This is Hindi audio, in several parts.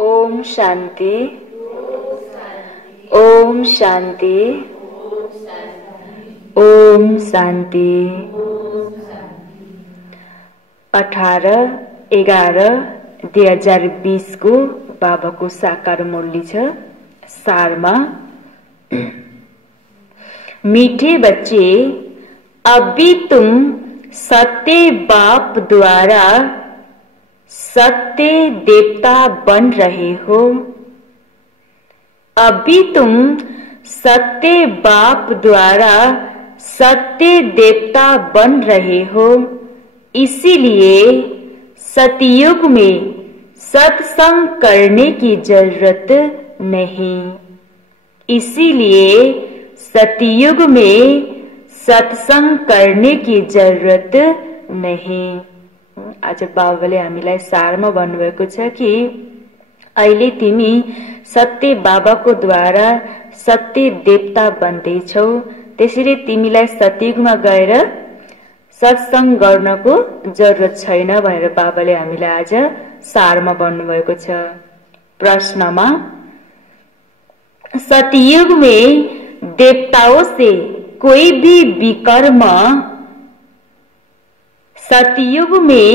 ओम शांति। ओम शांति। ओम शांति। 18/11/2020 को बाबाको साकार मुरली छ। सारमा, मीठे बच्चे, अभी तुम सत्य बाप द्वारा सत्य देवता बन रहे हो। अभी तुम सत्य बाप द्वारा सत्य देवता बन रहे हो। इसीलिए सतयुग में सत्संग करने की जरूरत नहीं। इसीलिए सतयुग में सत्संग करने की जरूरत नहीं। आज बाबाले हामीलाई सारमा भन्नुभएको छ कि अहिले तिमी सत्य बाबाको द्वारा सत्य देवता बन्दैछौ। त्यसैले तिमीलाई सतयुगमा गएर सत्संग गर्नको जरुरत छैन भनेर बाबाले हामीलाई आज सारमा भन्नुभएको छ। प्रश्नमा, सतयुग में देवताओं से कोई भी विकर्म सतयुग में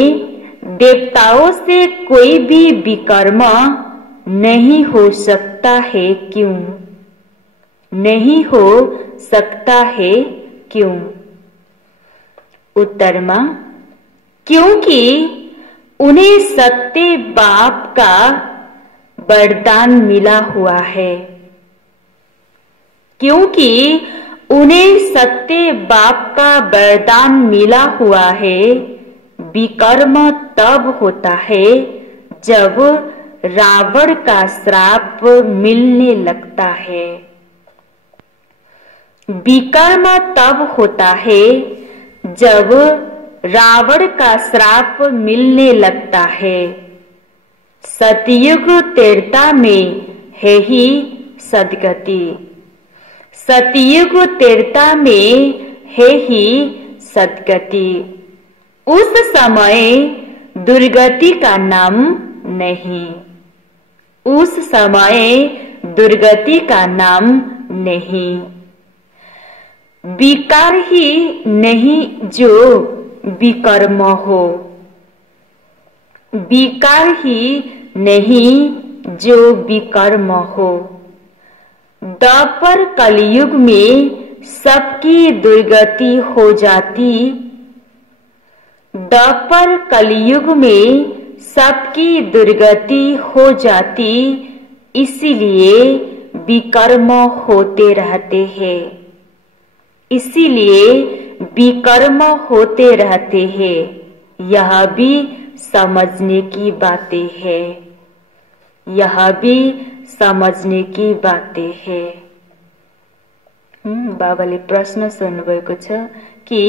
देवताओं से कोई भी विकर्म नहीं हो सकता है, क्यों? नहीं हो सकता है, क्यों? उत्तर में, क्योंकि उन्हें सत्य बाप का वरदान मिला हुआ है। क्योंकि उन्हें सत्य बाप का वरदान मिला हुआ है। विकर्म तब होता है जब रावण का श्राप मिलने लगता है। विकर्म तब होता है जब रावण का श्राप मिलने लगता है। सतयुग तेरता में है ही सदगति। सतयुग तेरता में है ही सदगति। उस समय दुर्गति का नाम नहीं। उस समय दुर्गति का नाम नहीं। विकार ही नहीं जो विकर्म हो। विकार ही नहीं जो विकर्म हो। द्वापर कलयुग में सबकी दुर्गति हो जाती। द्वापर कलयुग में सबकी दुर्गति हो जाती। इसीलिए विकर्म होते रहते हैं। इसीलिए विकर्म होते रहते हैं। यह भी समझने की बातें हैं। यह भी समझने की बातें हैं। बाबाले प्रश्न सोध्नुभएको छ कि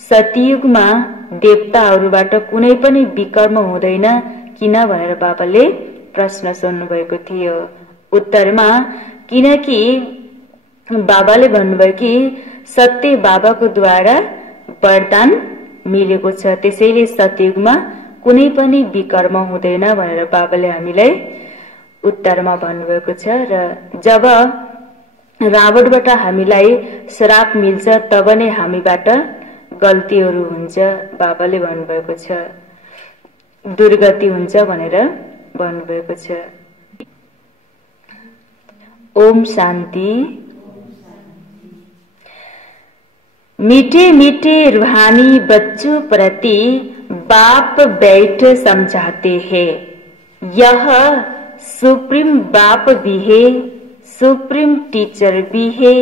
सतयुगमा देवताहरूबाट कुनै पनि विकर्म हुँदैन किन भनेर बाबाले प्रश्न सोध्नुभएको थियो। उत्तरमा, किनकि बाबाले भन्नुभयो कि सत्य बाबाको द्वारा वरदान मिलेको छ, त्यसैले सतयुगमा कुनै पनि विकर्म हुँदैन भनेर बाबाले हामीलाई उत्तरमा भन्नुभएको छ। र जब रावणबाट हामीलाई श्राप मिल्छ तब नै हामीबाट गल्तीहरू हुन्छ। बाबाले भन्नुभएको छ, दुर्गति हुन्छ भनेर भन्नुभएको छ। ओम शांति। मीठे मीठे रूहानी बच्चों प्रति बाप बैठ समझाते हैं। यह सुप्रीम बाप भी है, सुप्रीम टीचर भी है,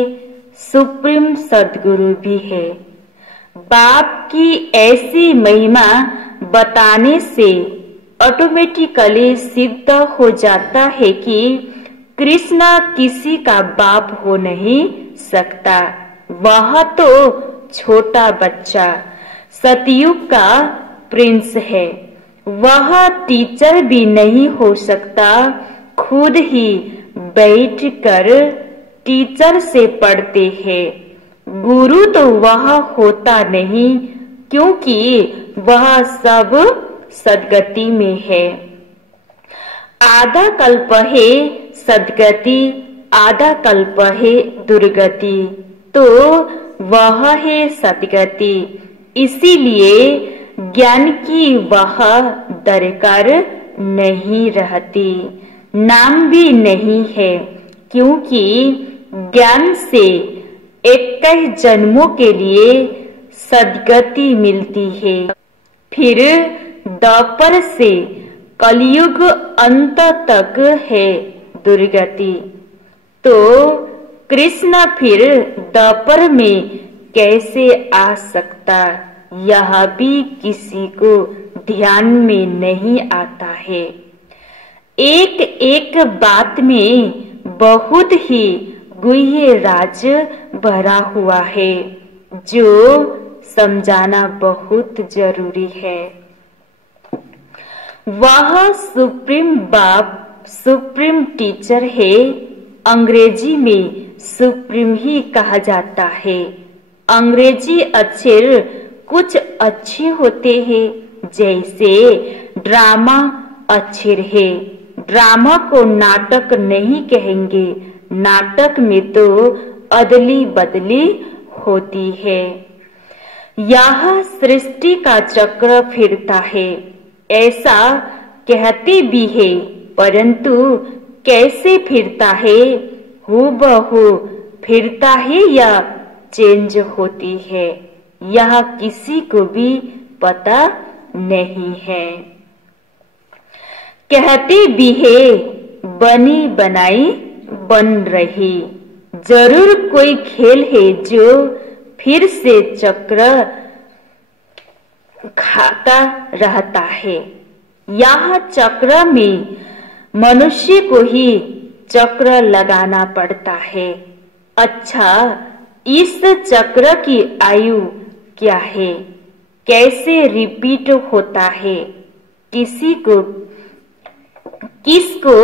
सुप्रीम सद्गुरु भी है। बाप की ऐसी महिमा बताने से ऑटोमेटिकली सिद्ध हो जाता है कि कृष्ण किसी का बाप हो नहीं सकता। वह तो छोटा बच्चा सतयुग का प्रिंस है। वह टीचर भी नहीं हो सकता। खुद ही बैठकर टीचर से पढ़ते हैं। गुरु तो वह होता नहीं, क्योंकि वह सब सदगति में है। आधा कल्प है सद्गति, आधा कल्प है दुर्गति, तो वह है सद्गति। इसीलिए ज्ञान की वह दरकार नहीं रहती, नाम भी नहीं है, क्योंकि ज्ञान से 21 जन्मों के लिए सद्गति मिलती है। फिर द्वापर से कलयुग अंत तक है दुर्गति। तो कृष्ण फिर द्वापर में कैसे आ सकता, यह भी किसी को ध्यान में नहीं आता है। एक एक बात में बहुत ही गुह्य राज भरा हुआ है, जो समझाना बहुत जरूरी है। वह सुप्रीम बाप, सुप्रीम टीचर है। अंग्रेजी में सुप्रीम ही कहा जाता है। अंग्रेजी अक्षर कुछ अच्छे होते हैं, जैसे ड्रामा अक्षर है। ड्रामा को नाटक नहीं कहेंगे, नाटक में तो अदली बदली होती है। यह सृष्टि का चक्र फिरता है, ऐसा कहते भी है, परंतु कैसे फिरता है, हूबहू फिरता है या चेंज होती है, यह किसी को भी पता नहीं है। कहते भी है बनी बनाई बन रही, जरूर कोई खेल है जो फिर से चक्र खाता रहता है। यह चक्र में मनुष्य को ही चक्र लगाना पड़ता है। अच्छा, इस चक्र की आयु क्या है, कैसे रिपीट होता है, किसको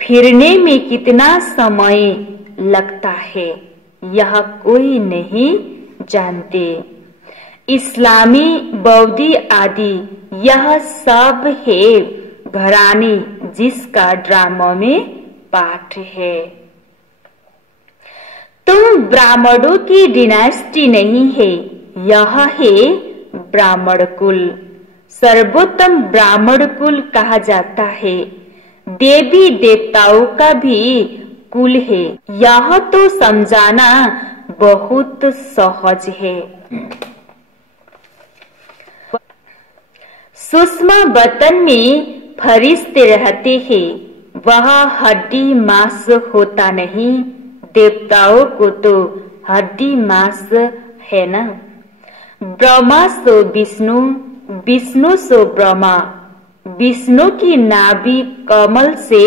फिरने में कितना समय लगता है, यह कोई नहीं जानते। इस्लामी, बौद्धी आदि यह सब है घराने जिसका ड्रामा में पाठ है। तुम ब्राह्मणों की डिनास्टी नहीं है, यह है ब्राह्मण कुल। सर्वोत्तम ब्राह्मण कुल कहा जाता है। देवी देवताओं का भी कुल है, यह तो समझाना बहुत सहज है। सूक्ष्म बतन में फरिश्ते रहते हैं, वह हड्डी मांस होता नहीं। देवताओं को तो हड्डी मांस है ना। ब्रह्मा सो विष्णु, विष्णु सो ब्रह्मा। विष्णु की नाभि कमल से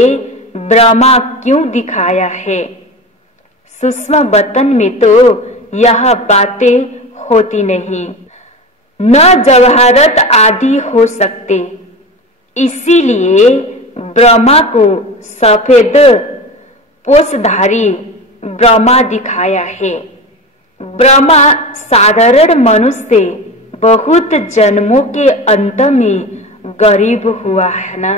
ब्रह्मा क्यों दिखाया है? सूक्ष्म बतन में तो यह बातें होती नहीं, न जवाहरत आदि हो सकते। इसीलिए ब्रह्मा को सफेद पोषधारी ब्रह्मा दिखाया है। ब्रह्मा साधारण मनुष्य बहुत जन्मों के अंत में गरीब हुआ है ना।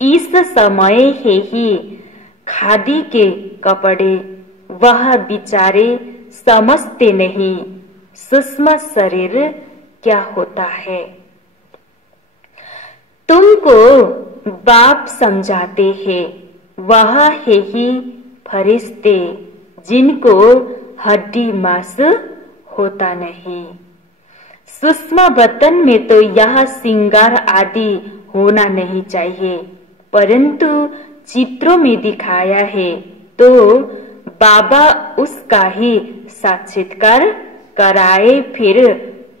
इस समय है ही खादी के कपड़े, वह बिचारे समझते नहीं सूक्ष्म शरीर क्या होता है। तुमको बाप समझाते हैं, वह है ही फरिश्ते जिनको हड्डी मांस होता नहीं। सूक्ष्म बतन में तो यह श्रृंगार आदि होना नहीं चाहिए, परंतु चित्रों में दिखाया है तो बाबा उसका ही साक्षात्कार कराए फिर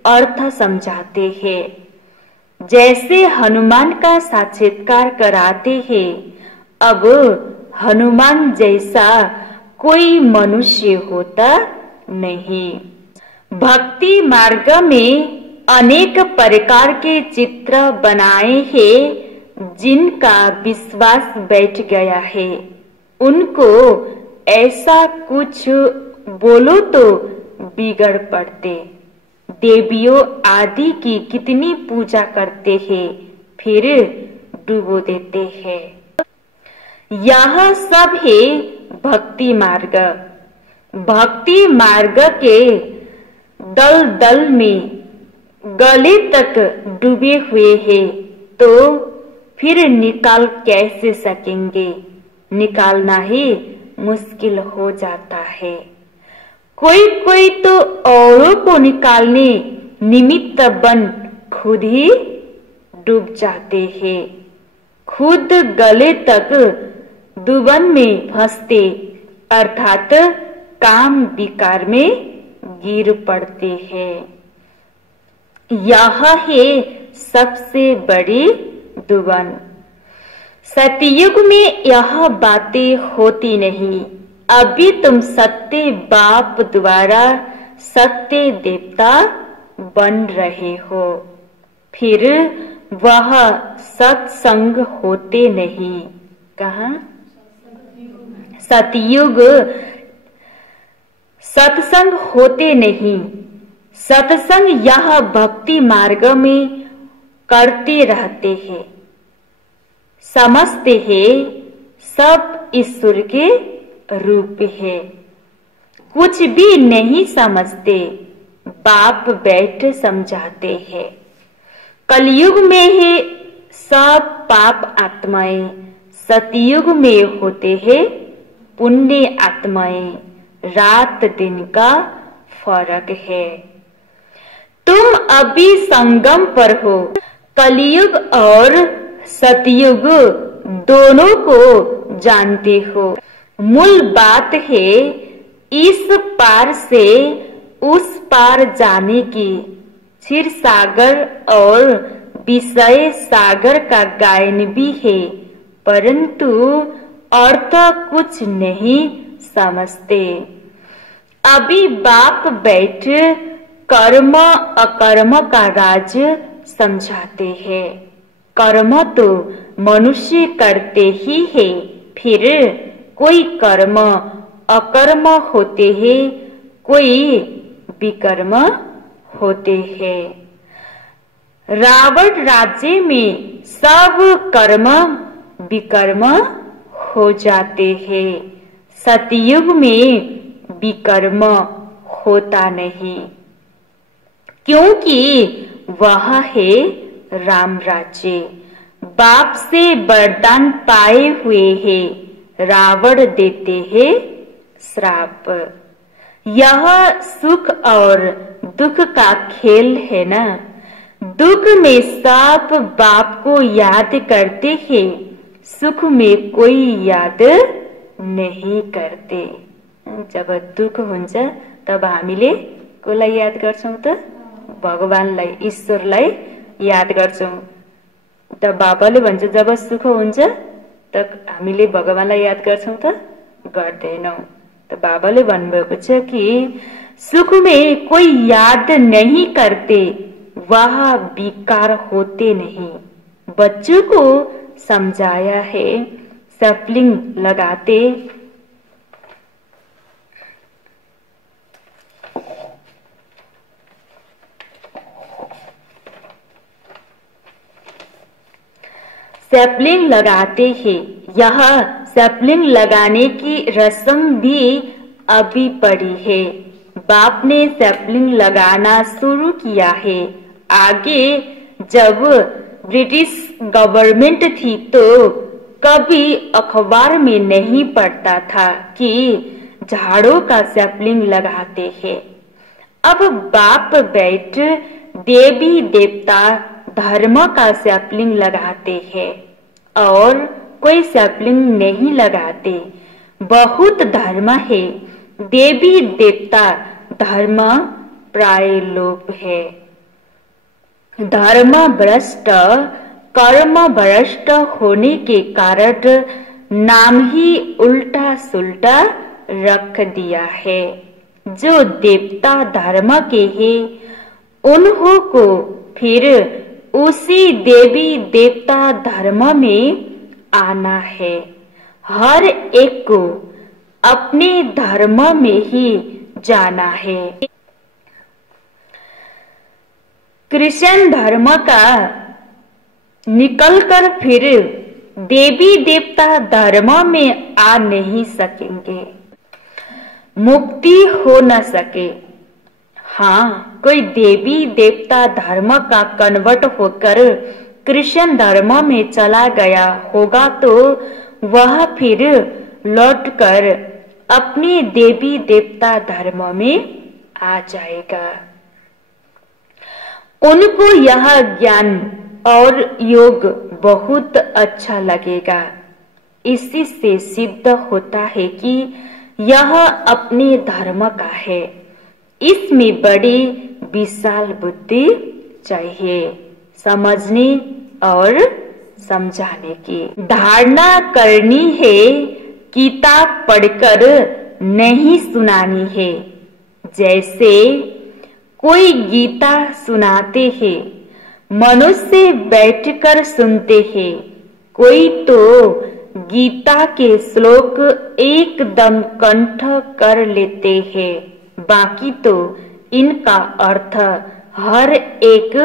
अर्थ समझाते हैं। जैसे हनुमान का साक्षात्कार कराते हैं। अब हनुमान जैसा कोई मनुष्य होता नहीं। भक्ति मार्ग में अनेक प्रकार के चित्र बनाए हैं, जिनका विश्वास बैठ गया है। उनको ऐसा कुछ बोलो तो बिगड़ पड़ते। देवियों आदि की कितनी पूजा करते हैं, फिर डुबो देते हैं। यह सब है भक्ति मार्ग। भक्ति मार्ग के दल दल में गले तक डूबे हुए हैं, तो फिर निकाल कैसे सकेंगे? निकालना ही मुश्किल हो जाता है। कोई कोई तो औरों को निकालने निमित्त बन खुद ही डूब जाते हैं। खुद गले तक डूबन में फंसते, अर्थात काम विकार में गिर पड़ते हैं। यह है सबसे बड़ी डूबन। सतयुग में यह बातें होती नहीं। अभी तुम सत्य बाप द्वारा सत्य देवता बन रहे हो, फिर वह सत्संग होते नहीं। कहाँ? सतयुग सत्संग होते नहीं। सत्संग यह भक्ति मार्ग में करते रहते हैं। समझते हैं सब ईश्वर के रूप है। कुछ भी नहीं समझते, बाप बैठ समझाते हैं। कलयुग में है सब पाप आत्माएं, सतयुग में होते हैं पुण्य आत्माएं। रात दिन का फर्क है। तुम अभी संगम पर हो। कलयुग और सतयुग दोनों को जानते हो। मूल बात है इस पार से उस पार जाने की। क्षीर सागर और विषय सागर का गायन भी है, परंतु अर्थ कुछ नहीं समझते। अभी बाप बैठ कर्म अकर्म का राज समझाते हैं। कर्म तो मनुष्य करते ही है, फिर कोई कर्म अकर्म होते हैं, कोई विकर्म होते हैं। रावण राज्य में सब कर्म विकर्म हो जाते हैं। सतयुग में विकर्म होता नहीं, क्योंकि वह है राम राज्य। बाप से वरदान पाए हुए हैं, रावण देते हैं श्राप। यह सुख और दुख का खेल है ना। दुख में सब बाप को याद करते हैं, सुख में कोई याद नहीं करते। जब दुख हुन्छ तब हामीले कसलाई याद गर्छौं त? भगवानलाई, ईश्वरलाई याद गर्छौं। त बाबाले भन्छ जब सुख हुन्छ त हामीले भगवानलाई याद गर्छौं त? गर्दैनौं। त बाबाले भन्नुभएको छ कि सुख में कोई याद नहीं करते, वह विकार होते नहीं। बच्चों को समझाया है, सप्लिंग लगाते सैपलिंग लगाते हैं। यह सैपलिंग लगाने की रस्म भी अभी पड़ी है। बाप ने सैपलिंग लगाना शुरू किया है। आगे जब ब्रिटिश गवर्नमेंट थी तो कभी अखबार में नहीं पढ़ता था कि झाड़ों का सैपलिंग लगाते हैं। अब बाप बैठ देवी देवता धर्म का सैपलिंग लगाते हैं और कोई सैपलिंग नहीं लगाते। बहुत धर्म है, देवी देवता धर्म प्राय लोप है। धर्म भ्रष्ट कर्म भ्रष्ट होने के कारण नाम ही उल्टा सुल्टा रख दिया है। जो देवता धर्म के हैं उन्हों को फिर उसी देवी देवता धर्म में आना है। हर एक को अपने धर्म में ही जाना है। क्रिश्चियन धर्म का निकलकर फिर देवी देवता धर्म में आ नहीं सकेंगे, मुक्ति हो न सके। हाँ, कोई देवी देवता धर्म का कन्वर्ट होकर कृष्ण धर्म में चला गया होगा तो वह फिर लौटकर अपने देवी देवता धर्म में आ जाएगा। उनको यह ज्ञान और योग बहुत अच्छा लगेगा। इसी से सिद्ध होता है कि यह अपने धर्म का है। इसमें बड़ी विशाल बुद्धि चाहिए, समझने और समझाने की। धारणा करनी है, किताब पढ़कर नहीं सुनानी है। जैसे कोई गीता सुनाते हैं, मनुष्य बैठकर सुनते हैं। कोई तो गीता के श्लोक एकदम कंठ कर लेते हैं, बाकी तो इनका अर्थ हर एक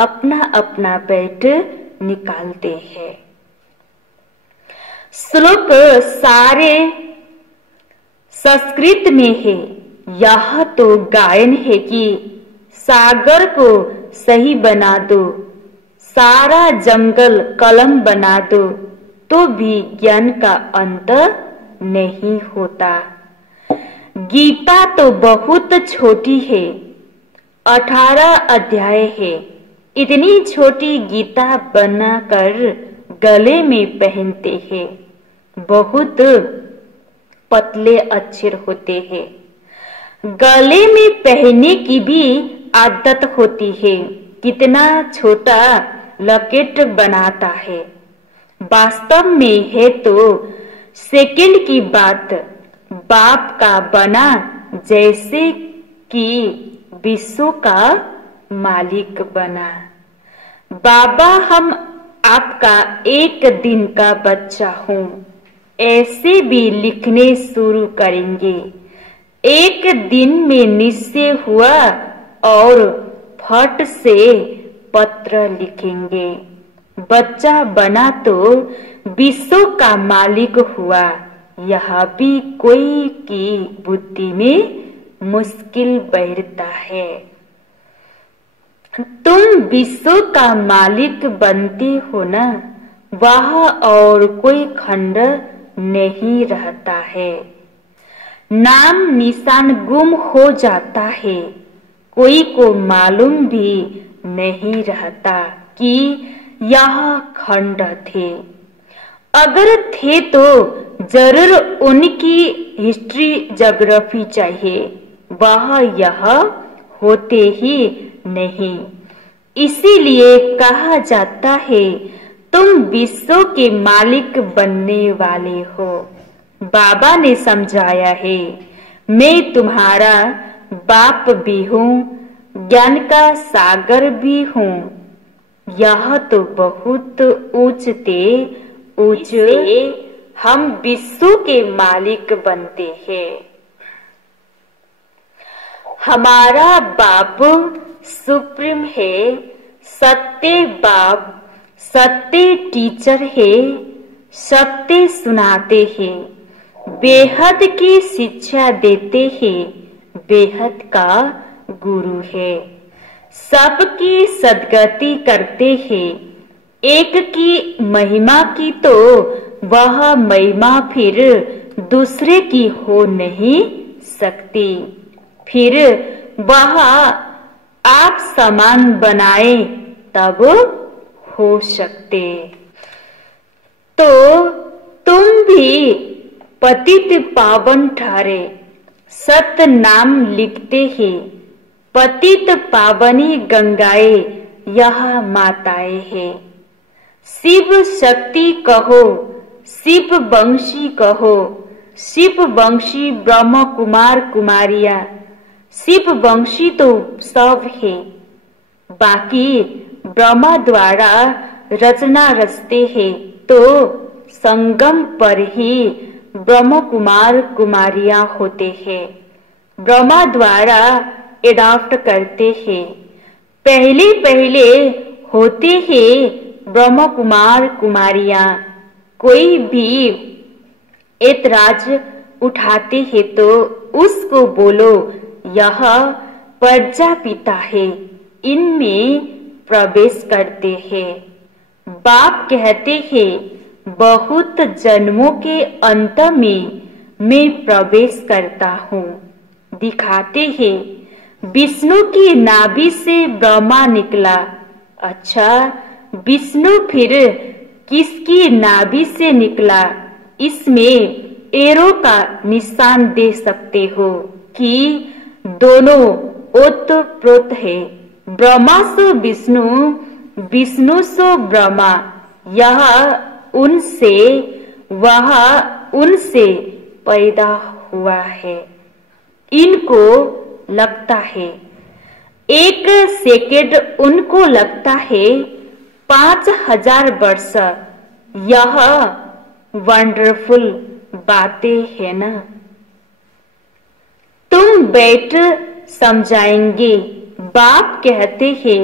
अपना अपना बैठ निकालते हैं। श्लोक सारे संस्कृत में है। यह तो गायन है कि सागर को सही बना दो, सारा जंगल कलम बना दो, तो भी ज्ञान का अंत नहीं होता। गीता तो बहुत छोटी है, 18 अध्याय है। इतनी छोटी गीता बनाकर गले में पहनते हैं। बहुत पतले अक्षर होते हैं। गले में पहनने की भी आदत होती है। कितना छोटा लॉकेट बनाता है। वास्तव में है तो सेकंड की बात। बाप का बना जैसे कि विश्व का मालिक बना। बाबा, हम आपका एक दिन का बच्चा हूँ, ऐसे भी लिखने शुरू करेंगे। एक दिन में निश्चय हुआ और फट से पत्र लिखेंगे। बच्चा बना तो विश्व का मालिक हुआ। यह भी कोई की बुद्धि में मुश्किल बैठता है। तुम विश्व का मालिक बनते हो ना, वह और कोई खंड नहीं रहता है। नाम निशान गुम हो जाता है। कोई को मालूम भी नहीं रहता कि यह खंड थे। अगर थे तो जरूर उनकी हिस्ट्री ज्योग्राफी चाहिए। वह यह होते ही नहीं। इसीलिए कहा जाता है तुम विश्व के मालिक बनने वाले हो। बाबा ने समझाया है, मैं तुम्हारा बाप भी हूँ, ज्ञान का सागर भी हूँ। यह तो बहुत ऊंचते ऊंच हम विश्व के मालिक बनते हैं। हमारा बाप सुप्रीम है, सत्य बाप, सत्य टीचर है, सत्य सुनाते हैं, बेहद की शिक्षा देते हैं, बेहद का गुरु है। सबकी सद्गति करते हैं। एक की महिमा की तो वह महिमा फिर दूसरे की हो नहीं सकती। फिर वह आप समान बनाए तब हो सकते। तो तुम भी पतित पावन ठहरे। सत्य नाम लिखते हैं। पतित पावनी गंगाएं यह माताएं हैं। शिव शक्ति कहो, शिव वंशी कहो, शिव वंशी ब्रह्म कुमार कुमारिया। शिव वंशी तो सब है, बाकी ब्रह्मा द्वारा रचना रचते हैं तो संगम पर ही ब्रह्म कुमार कुमारियां होते हैं। ब्रह्मा द्वारा एडॉप्ट करते हैं। पहले पहले होते हैं ब्रह्म कुमार कुमारियां कोई भी ऐतराज उठाते हैं तो उसको बोलो यह प्रजापिता है, इनमें प्रवेश करते हैं। बाप कहते हैं बहुत जन्मों के अंत में मैं प्रवेश करता हूँ। दिखाते हैं विष्णु की नाभि से ब्रह्मा निकला। अच्छा, विष्णु फिर किसकी नाभि से निकला? इसमें एरो का निशान दे सकते हो कि दोनों ओतप्रोत है। ब्रह्मा सो विष्णु, विष्णु सो ब्रह्मा। यह उनसे, वह उनसे पैदा हुआ है। इनको लगता है 1 सेकेंड, उनको लगता है 5000 वर्ष। यह वंडरफुल बातें है ना। तुम बैठ समझाएंगे। बाप कहते हैं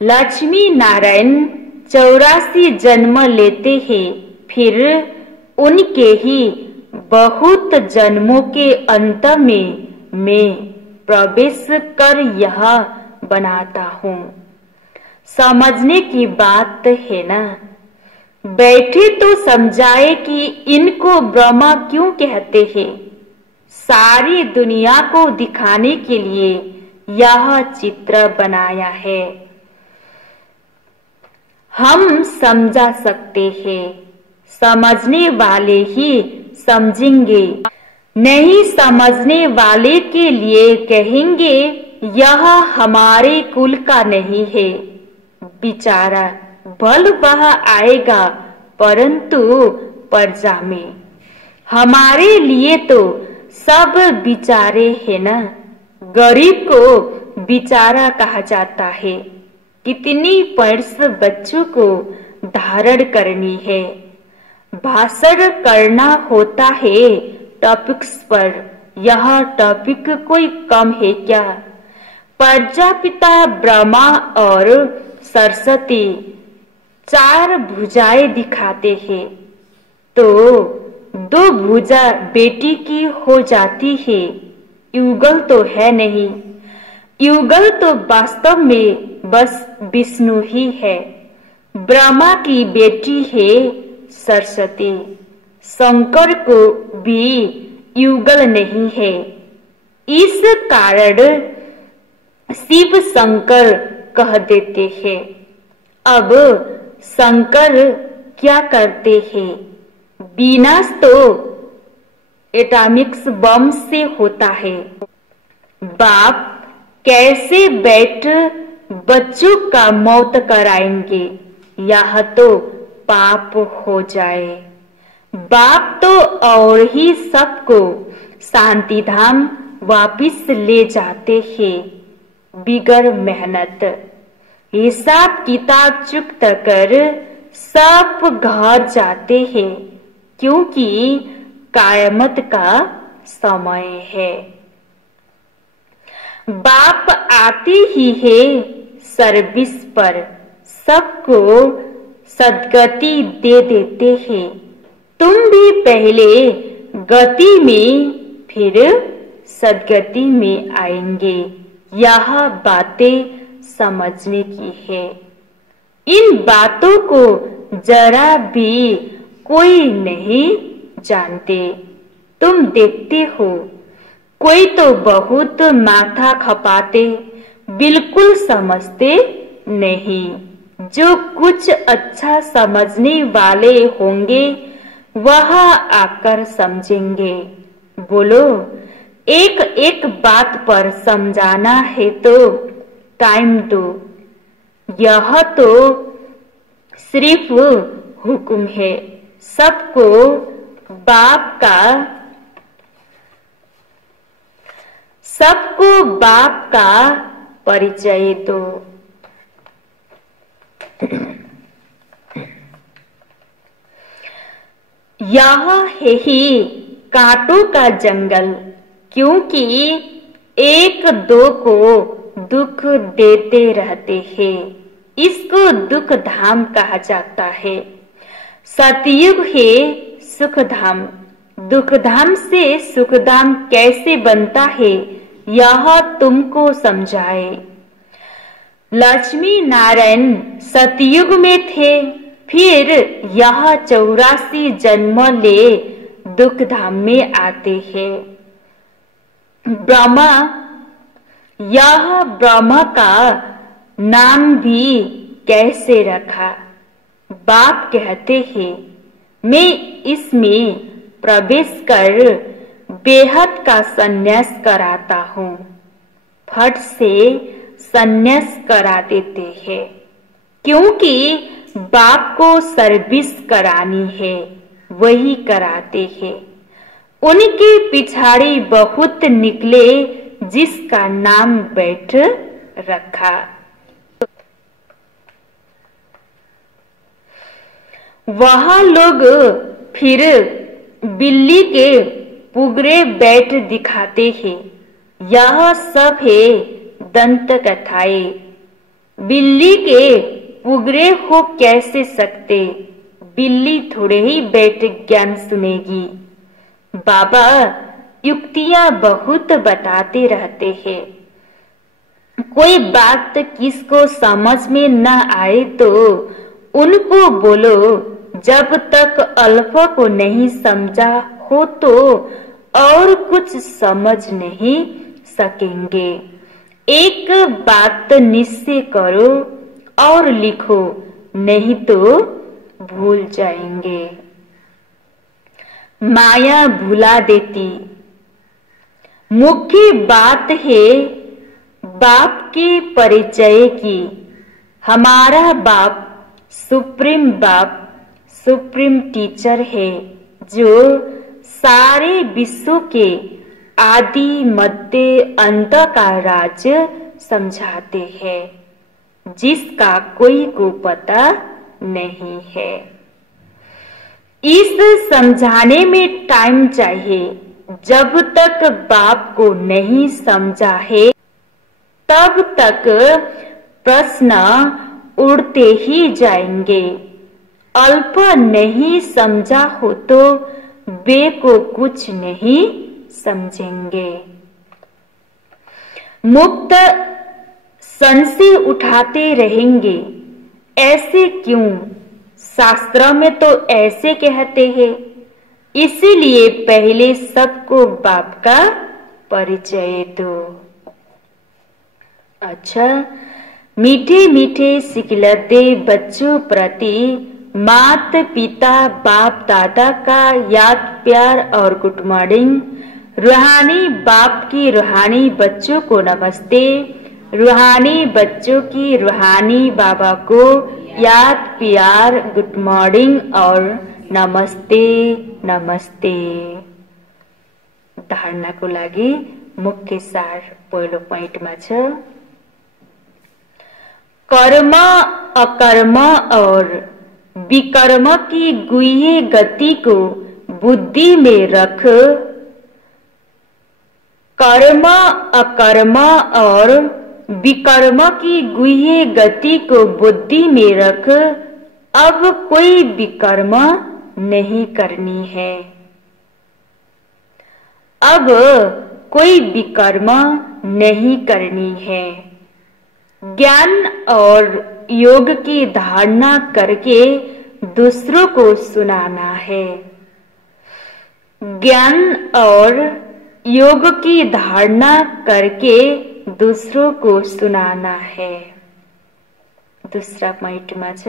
लक्ष्मी नारायण 84 जन्म लेते हैं, फिर उनके ही बहुत जन्मों के अंत में मैं प्रवेश कर यह बनाता हूँ। समझने की बात है ना। बैठे तो समझाए कि इनको ब्रह्मा क्यों कहते हैं। सारी दुनिया को दिखाने के लिए यह चित्र बनाया है। हम समझा सकते हैं, समझने वाले ही समझेंगे। नहीं समझने वाले के लिए कहेंगे यह हमारे कुल का नहीं है। बेचारा बल वह आएगा परंतु प्रजा में। हमारे लिए तो सब बिचारे है ना। गरीब को बिचारा कहा जाता है। कितनी पर्स बच्चों को धारण करनी है। भाषण करना होता है टॉपिक्स पर। यह टॉपिक कोई कम है क्या? प्रजापिता ब्रह्मा और सरस्वती 4 भुजाएं दिखाते हैं तो 2 भुजा बेटी की हो जाती है। युगल तो है नहीं। युगल तो वास्तव में बस विष्णु ही है। ब्रह्मा की बेटी है सरस्वती। शंकर को भी युगल नहीं है। इस कारण शिव शंकर कह देते हैं। अब शंकर क्या करते हैं? विनाश तो एटॉमिक्स बम से होता है। बाप कैसे बैठ बच्चों का मौत कराएंगे? यह तो पाप हो जाए। बाप तो और ही सबको शांति धाम वापिस ले जाते हैं बिगर मेहनत। हिसाब किताब चुकता कर सब घर जाते हैं क्योंकि कायमत का समय है। बाप आते ही है सर्विस पर, सबको सदगति दे देते हैं। तुम भी पहले गति में फिर सदगति में आएंगे। यह बातें समझने की है। इन बातों को जरा भी कोई नहीं जानते। तुम देखते हो कोई तो बहुत माथा खपाते, बिल्कुल समझते नहीं। जो कुछ अच्छा समझने वाले होंगे वह आकर समझेंगे। बोलो, एक एक बात पर समझाना है तो टाइम दो। यह तो सिर्फ हुक्म है। सबको बाप का परिचय दो। यह है ही कांटों का जंगल, क्योंकि एक दो को दुख देते रहते हैं। इसको दुख धाम कहा जाता है। सतयुग है सुख धाम। दुख धाम से सुख धाम कैसे बनता है यह तुमको समझाए। लक्ष्मी नारायण सतयुग में थे, फिर यह 84 जन्म ले दुख धाम में आते हैं। ब्रह्मा, यह ब्रह्मा का नाम भी कैसे रखा? बाप कहते हैं मैं इसमें प्रवेश कर बेहद का संन्यास कराता हूँ। फट से संन्यास करा देते हैं, क्योंकि बाप को सर्विस करानी है, वही कराते हैं। उनके पिछाड़ी बहुत निकले जिसका नाम बैठ रखा। वहां लोग फिर बिल्ली के पुगरे बैठ दिखाते हैं। यह सब है दंत कथाएं। बिल्ली के पुगरे हो कैसे सकते? बिल्ली थोड़े ही बैठ ज्ञान सुनेगी। बाबा युक्तियां बहुत बताते रहते हैं। कोई बात किसको समझ में न आए तो उनको बोलो, जब तक अल्फा को नहीं समझा हो तो और कुछ समझ नहीं सकेंगे। एक बात निश्चय करो और लिखो, नहीं तो भूल जाएंगे। माया भुला देती। मुख्य बात है बाप के परिचय की। हमारा बाप सुप्रीम टीचर है, जो सारे विश्व के आदि मध्य अंत का राज समझाते हैं, जिसका कोई को पता नहीं है। इस समझाने में टाइम चाहिए। जब तक बाप को नहीं समझा है तब तक प्रश्न उड़ते ही जाएंगे। अल्प नहीं समझा हो तो वे को कुछ नहीं समझेंगे। मुक्त संशय उठाते रहेंगे। ऐसे क्यों? शास्त्र में तो ऐसे कहते हैं। इसीलिए पहले सबको बाप का परिचय दो। अच्छा, मीठे मीठे सिखलाते बच्चों प्रति मात पिता बाप दादा का याद प्यार और गुड मॉर्निंग। रूहानी बाप की रूहानी बच्चों को नमस्ते। रूहानी बच्चों की रूहानी बाबा को याद प्यार गुड मॉर्निंग और नमस्ते नमस्ते। धारणा को लागि मुख्य सार पहिलो पोइन्टमा छ, कर्म अकर्म और विकर्म की गुह्य गति को बुद्धि में रख। कर्म अकर्म और विकर्म की गुह्य गति को बुद्धि में रख। अब कोई विकर्म नहीं करनी है। अब कोई विकर्म नहीं करनी है। ज्ञान और योग की धारणा करके दूसरों को सुनाना है। ज्ञान और योग की धारणा करके दूसरों को सुनाना है। दूसरा पॉइंटमा छ,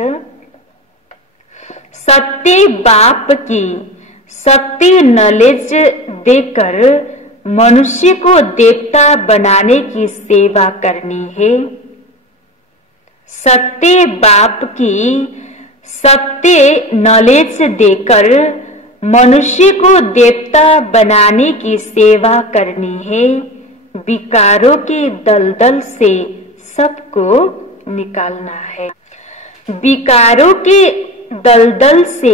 सत्य बाप की सत्य नॉलेज देकर मनुष्य को देवता बनाने की सेवा करनी है। सत्य बाप की सत्य नॉलेज देकर मनुष्य को देवता बनाने की सेवा करनी है। विकारों के दलदल से सबको निकालना है। विकारों के दलदल से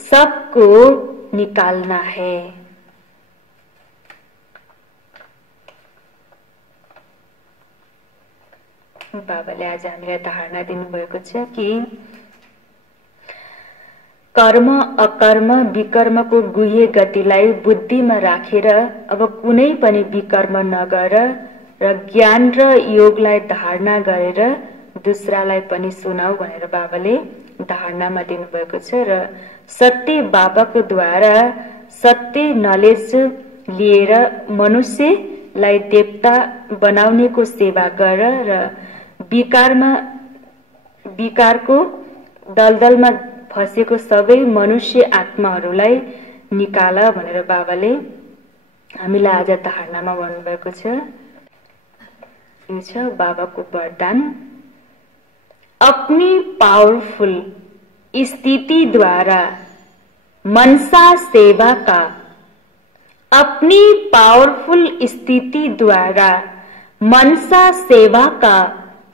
सबको निकालना है। बाबाले आज हामीलाई धारणा दिनुभएको छ कि कर्म अकर्म विकर्मको गुह्य गतिलाई बुद्धिमा राखेर अब कुनै पनि विकर्म नगर र ज्ञान र योगलाई धारणा गरेर दूसरालाई पनि सुनाऊ भनेर बाबाले धारणामा दिनुभएको छ। र सत्य बाबाको द्वारा सत्य नलेज लिएर मनुष्यलाई देवता बनाउनेको सेवा गर र विकारको दलदलमा फसेको सबै मनुष्य आत्माहरूलाई निकाल भनेर बाबाले हामीलाई आज धारणामा भन्नुभएको छ। यो छ बाबाको वरदान। अपनी पावरफुल स्थिति द्वारा मनसा सेवा का, अपनी पावरफुल स्थिति द्वारा मनसा सेवा का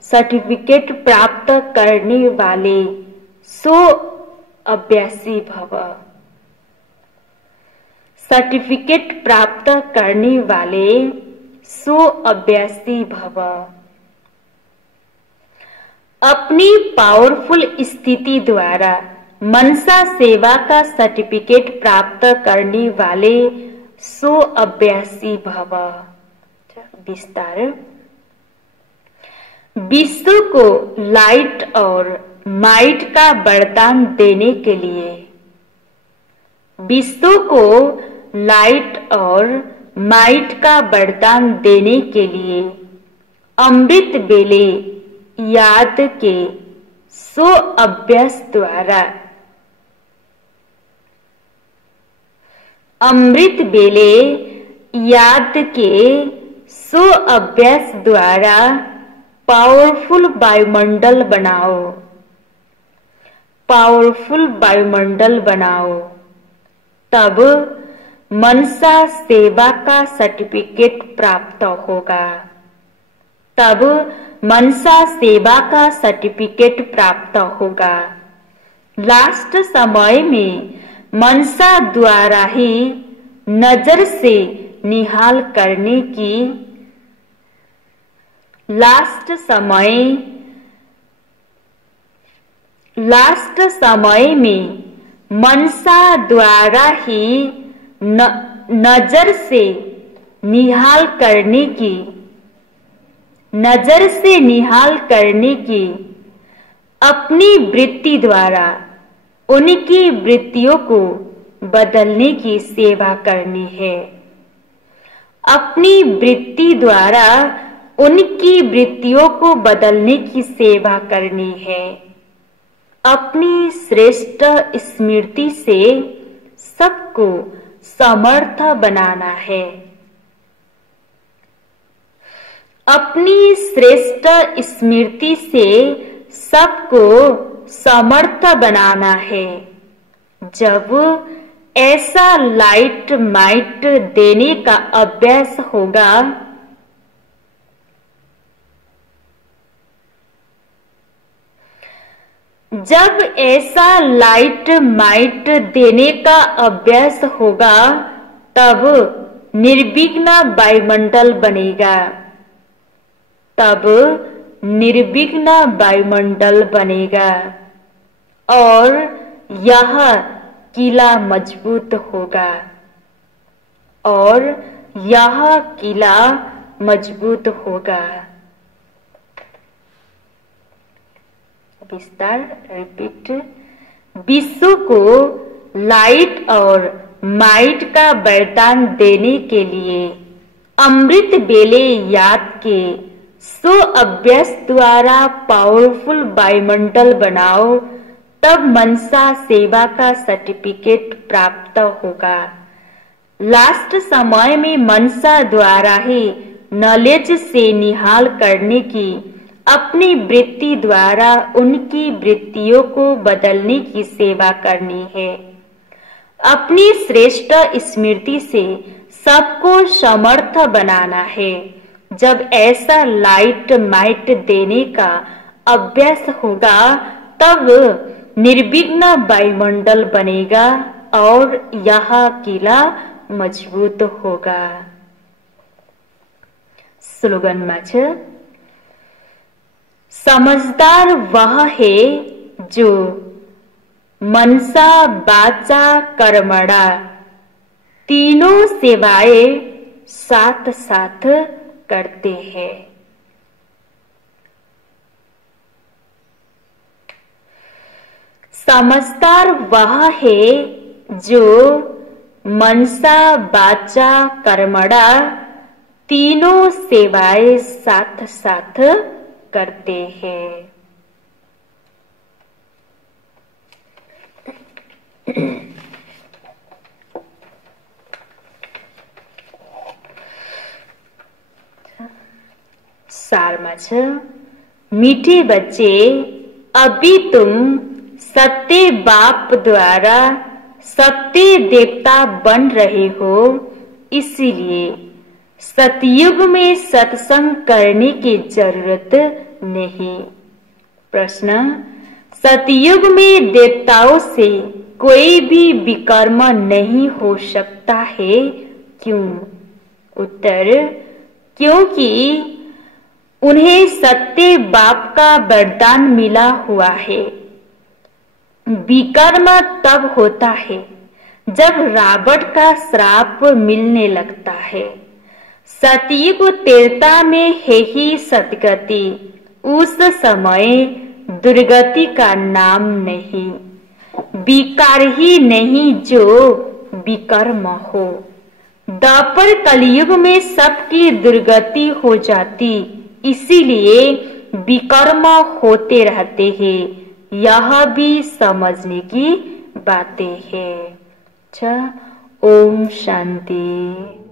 सर्टिफिकेट प्राप्त करने वाले सो अभ्यासी भव। सर्टिफिकेट प्राप्त करने वाले सो अभ्यासी भव। अपनी पावरफुल स्थिति द्वारा मनसा सेवा का सर्टिफिकेट प्राप्त करने वाले सो अभ्यासी भव। विस्तार। विश्व को लाइट और माइट का वरदान देने के लिए, विश्व को लाइट और माइट का वरदान देने के लिए अमृत बेले याद के सो अभ्यास द्वारा, अमृत बेले याद के सो अभ्यास द्वारा पावरफुल वायुमंडल बनाओ, पावरफुल वायुमंडल बनाओ। तब मनसा सेवा का सर्टिफिकेट प्राप्त होगा, तब मनसा सेवा का सर्टिफिकेट प्राप्त होगा। लास्ट समय में मनसा द्वारा ही नजर से निहाल करने की, लास्ट समय में मनसा द्वारा ही नजर से निहाल करने की, नजर से निहाल करने की अपनी वृत्ति द्वारा उनकी वृत्तियों को बदलने की सेवा करनी है। अपनी वृत्ति द्वारा उनकी वृत्तियों को बदलने की सेवा करनी है। अपनी श्रेष्ठ स्मृति से सबको समर्थ बनाना है। अपनी श्रेष्ठ स्मृति से सबको समर्थ बनाना है। जब ऐसा लाइट माइट देने का अभ्यास होगा, जब ऐसा लाइट माइट देने का अभ्यास होगा, तब निर्विघ्न वायुमंडल बनेगा, तब निर्विघ्न वायुमंडल बनेगा और यह किला मजबूत होगा, और यह किला मजबूत होगा। विस्तार। रिपीट। विश्व को लाइट और माइट का वरदान देने के लिए अमृत बेले याद के सो अभ्यास द्वारा पावरफुल वायुमंडल बनाओ, तब मनसा सेवा का सर्टिफिकेट प्राप्त होगा। लास्ट समय में मनसा द्वारा ही नॉलेज से निहाल करने की, अपनी वृत्ति द्वारा उनकी वृत्तियों को बदलने की सेवा करनी है। अपनी श्रेष्ठ स्मृति से सबको समर्थ बनाना है। जब ऐसा लाइट माइट देने का अभ्यास होगा, तब निर्विघ्न वायुमंडल बनेगा और यह किला मजबूत होगा। स्लोगन में समझदार वह है जो मनसा वाचा कर्मणा तीनों सेवाएं साथ साथ करते हैं। समझदार वह है जो मनसा वाचा कर्मणा तीनों सेवाएं साथ साथ करते हैं। सारमा छ, मीठे बच्चे अभी तुम सत्य बाप द्वारा सत्य देवता बन रहे हो, इसलिए सतयुग में सत्संग करने की जरूरत नहीं। प्रश्न, सतयुग में देवताओं से कोई भी विकर्म नहीं हो सकता है, क्यों? उत्तर, क्योंकि उन्हें सत्य बाप का वरदान मिला हुआ है। विकर्म तब होता है जब रावण का श्राप मिलने लगता है। सतयुग त्रेता में है ही सदगति, उस समय दुर्गति का नाम नहीं। विकार ही नहीं जो विकर्म हो। द्वापर कलयुग में सबकी दुर्गति हो जाती, इसीलिए विकर्म होते रहते हैं। यह भी समझने की बातें हैं। ओम शांति।